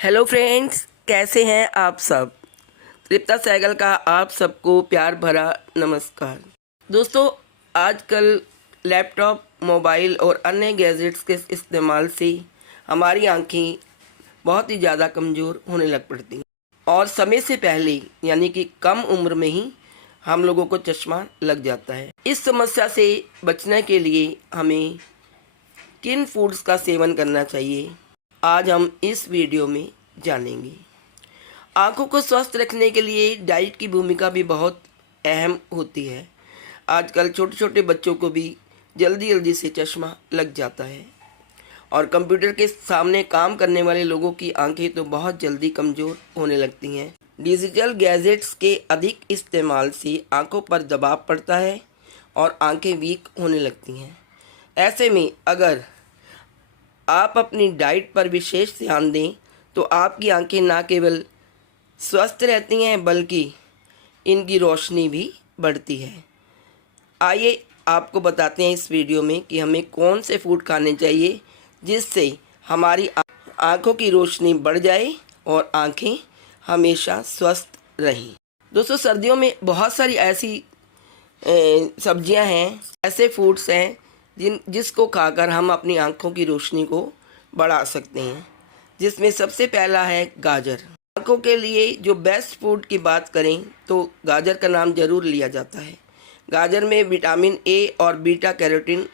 Hello friends, कैसे हैं आप सब। तृप्ता सहगल का आप सबको प्यार भरा नमस्कार। दोस्तों, आजकल लैपटॉप, मोबाइल और अन्य गैजेट्स के इस्तेमाल से हमारी आंखें बहुत ही ज़्यादा कमज़ोर होने लग पड़ती हैं और समय से पहले यानी कि कम उम्र में ही हम लोगों को चश्मा लग जाता है। इस समस्या से बचने के लिए हमें किन फूड्स का सेवन करना चाहिए, आज हम इस वीडियो में जानेंगे। आंखों को स्वस्थ रखने के लिए डाइट की भूमिका भी बहुत अहम होती है। आजकल छोटे छोटे बच्चों को भी जल्दी जल्दी से चश्मा लग जाता है और कंप्यूटर के सामने काम करने वाले लोगों की आंखें तो बहुत जल्दी कमज़ोर होने लगती हैं। डिजिटल गैजेट्स के अधिक इस्तेमाल से आंखों पर दबाव पड़ता है और आंखें वीक होने लगती हैं। ऐसे में अगर आप अपनी डाइट पर विशेष ध्यान दें तो आपकी आंखें ना केवल स्वस्थ रहती हैं बल्कि इनकी रोशनी भी बढ़ती है। आइए आपको बताते हैं इस वीडियो में कि हमें कौन से फूड खाने चाहिए जिससे हमारी आंखों की रोशनी बढ़ जाए और आंखें हमेशा स्वस्थ रहें। दोस्तों, सर्दियों में बहुत सारी ऐसी सब्जियां हैं, ऐसे फूड्स हैं जिसको खाकर हम अपनी आंखों की रोशनी को बढ़ा सकते हैं, जिसमें सबसे पहला है गाजर। आंखों के लिए जो बेस्ट फूड की बात करें तो गाजर का नाम जरूर लिया जाता है। गाजर में विटामिन ए और बीटा कैरोटीन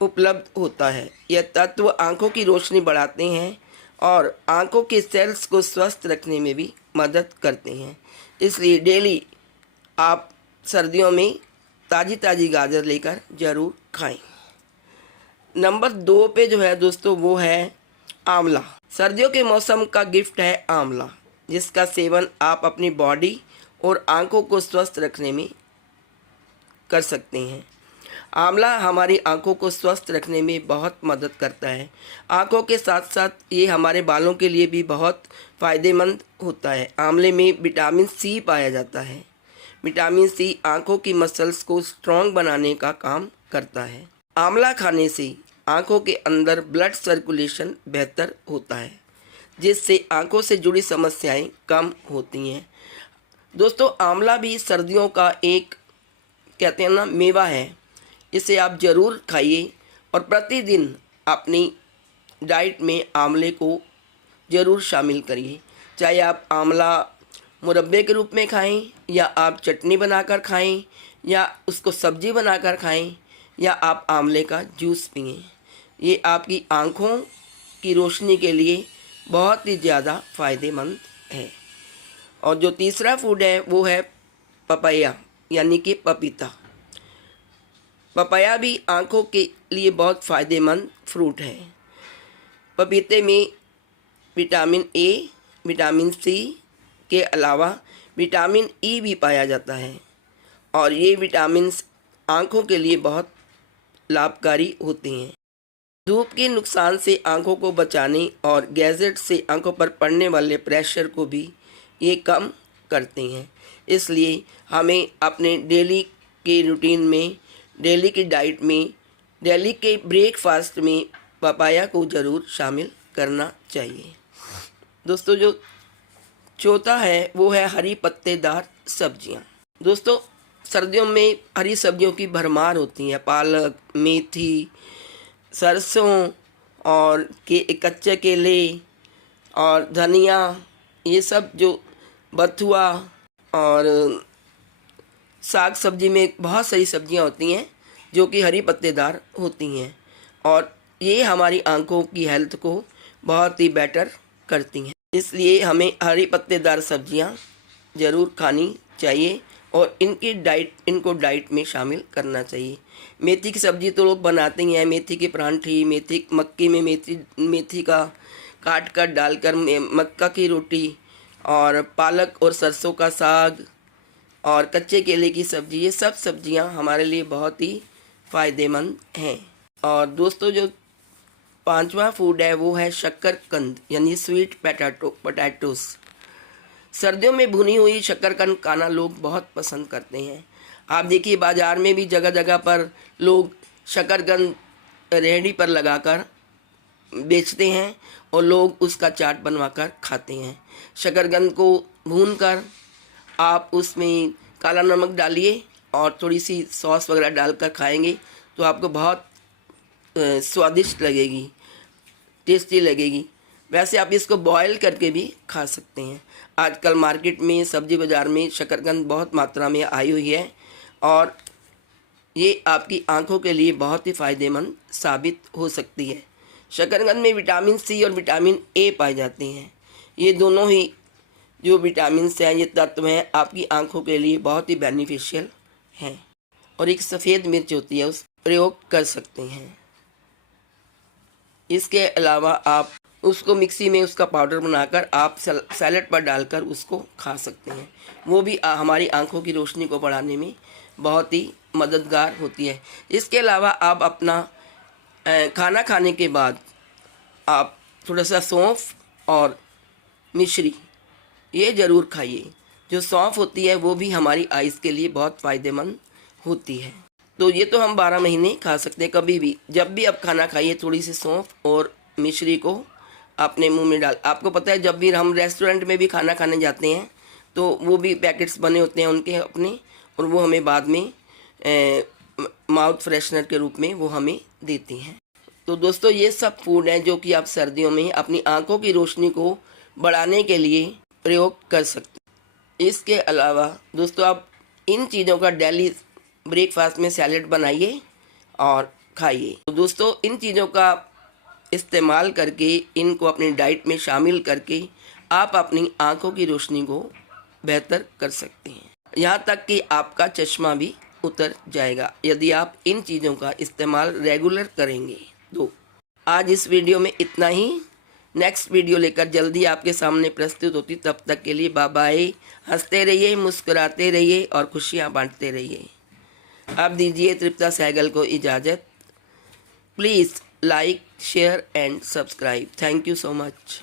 उपलब्ध होता है। यह तत्व आंखों की रोशनी बढ़ाते हैं और आंखों के सेल्स को स्वस्थ रखने में भी मदद करते हैं। इसलिए डेली आप सर्दियों में ताज़ी ताज़ी गाजर लेकर ज़रूर खाएं। नंबर 2 पे जो है दोस्तों वो है आंवला। सर्दियों के मौसम का गिफ्ट है आंवला, जिसका सेवन आप अपनी बॉडी और आंखों को स्वस्थ रखने में कर सकते हैं। आंवला हमारी आंखों को स्वस्थ रखने में बहुत मदद करता है। आंखों के साथ साथ ये हमारे बालों के लिए भी बहुत फ़ायदेमंद होता है। आंवले में विटामिन सी पाया जाता है। विटामिन सी आंखों की मसल्स को स्ट्रॉन्ग बनाने का काम करता है। आंवला खाने से आंखों के अंदर ब्लड सर्कुलेशन बेहतर होता है, जिससे आंखों से जुड़ी समस्याएं कम होती हैं। दोस्तों, आंवला भी सर्दियों का एक कहते हैं ना मेवा है। इसे आप ज़रूर खाइए और प्रतिदिन अपनी डाइट में आंवले को ज़रूर शामिल करिए। चाहे आप आंवला मुरब्बे के रूप में खाएं या आप चटनी बनाकर खाएं या उसको सब्जी बनाकर खाएं या आप आंवले का जूस पिएं। ये आपकी आँखों की रोशनी के लिए बहुत ही ज़्यादा फ़ायदेमंद है। और जो तीसरा फूड है वो है पपाया यानी कि पपीता। पपाया भी आँखों के लिए बहुत फ़ायदेमंद फ्रूट है। पपीते में विटामिन ए, विटामिन सी के अलावा विटामिन ई भी पाया जाता है और ये विटामिन्स आँखों के लिए बहुत लाभकारी होते हैं। धूप के नुकसान से आंखों को बचाने और गैजेट से आंखों पर पड़ने वाले प्रेशर को भी ये कम करते हैं। इसलिए हमें अपने डेली के रूटीन में, डेली की डाइट में, डेली के ब्रेकफास्ट में पपाया को ज़रूर शामिल करना चाहिए। दोस्तों, जो चौथा है वो है हरी पत्तेदार सब्जियां। दोस्तों, सर्दियों में हरी सब्जियों की भरमार होती है। पालक, मेथी, सरसों और कच्चे केले और धनिया, ये सब जो बथुआ और साग सब्जी में बहुत सारी सब्जियां होती हैं जो कि हरी पत्तेदार होती हैं और ये हमारी आंखों की हेल्थ को बहुत ही बेटर करती हैं। इसलिए हमें हरी पत्तेदार सब्जियां ज़रूर खानी चाहिए और इनको डाइट में शामिल करना चाहिए। मेथी की सब्ज़ी तो लोग बनाते ही हैं। मेथी के परांठे, मेथी मक्की में मेथी का काट कर डालकर मक्का की रोटी और पालक और सरसों का साग और कच्चे केले की सब्ज़ी, ये सब सब्जियां हमारे लिए बहुत ही फ़ायदेमंद हैं। और दोस्तों, जो 5वां फूड है वो है शक्करकंद यानी स्वीट पोटैटोस। सर्दियों में भुनी हुई शक्करकंद खाना लोग बहुत पसंद करते हैं। आप देखिए, बाज़ार में भी जगह जगह पर लोग शक्करकंद रेहड़ी पर लगाकर बेचते हैं और लोग उसका चाट बनवाकर खाते हैं। शकरकंद को भूनकर आप उसमें काला नमक डालिए और थोड़ी सी सॉस वगैरह डालकर खाएंगे तो आपको बहुत स्वादिष्ट लगेगी, टेस्टी लगेगी। वैसे आप इसको बॉयल करके भी खा सकते हैं। आजकल मार्केट में, सब्जी बाज़ार में शकरकंद बहुत मात्रा में आई हुई है और ये आपकी आंखों के लिए बहुत ही फ़ायदेमंद साबित हो सकती है। शकरकंद में विटामिन सी और विटामिन ए पाए जाते हैं। ये दोनों ही जो विटामिन हैं, ये तत्व हैं, आपकी आंखों के लिए बहुत ही बेनिफिशियल हैं। और एक सफ़ेद मिर्च होती है, उस प्रयोग कर सकते हैं। इसके अलावा आप उसको मिक्सी में उसका पाउडर बनाकर आप सैलेड पर डालकर उसको खा सकते हैं। वो भी हमारी आंखों की रोशनी को बढ़ाने में बहुत ही मददगार होती है। इसके अलावा आप अपना खाना खाने के बाद आप थोड़ा सा सौंफ और मिश्री ये ज़रूर खाइए। जो सौंफ होती है वो भी हमारी आइज़ के लिए बहुत फ़ायदेमंद होती है। तो ये तो हम 12 महीने खा सकते हैं। कभी भी जब भी आप खाना खाइए थोड़ी सी सौंफ और मिश्री को अपने मुंह में डाल। आपको पता है जब भी हम रेस्टोरेंट में भी खाना खाने जाते हैं तो वो भी पैकेट्स बने होते हैं उनके अपने, और वो हमें बाद में माउथ फ्रेशनर के रूप में वो हमें देती हैं। तो दोस्तों ये सब फूड हैं जो कि आप सर्दियों में अपनी आंखों की रोशनी को बढ़ाने के लिए प्रयोग कर सकते हैं। इसके अलावा दोस्तों आप इन चीज़ों का डेली ब्रेकफास्ट में सैलेड बनाइए और खाइए। तो दोस्तों इन चीज़ों का इस्तेमाल करके, इनको अपनी डाइट में शामिल करके आप अपनी आंखों की रोशनी को बेहतर कर सकते हैं। यहाँ तक कि आपका चश्मा भी उतर जाएगा यदि आप इन चीज़ों का इस्तेमाल रेगुलर करेंगे। तो आज इस वीडियो में इतना ही। नेक्स्ट वीडियो लेकर जल्दी आपके सामने प्रस्तुत होती। तब तक के लिए बाय बाय। हंसते रहिए, मुस्कुराते रहिए और खुशियाँ बांटते रहिए। आप दीजिए तृप्ता सहगल को इजाज़त। Please like, share and subscribe. Thank you so much.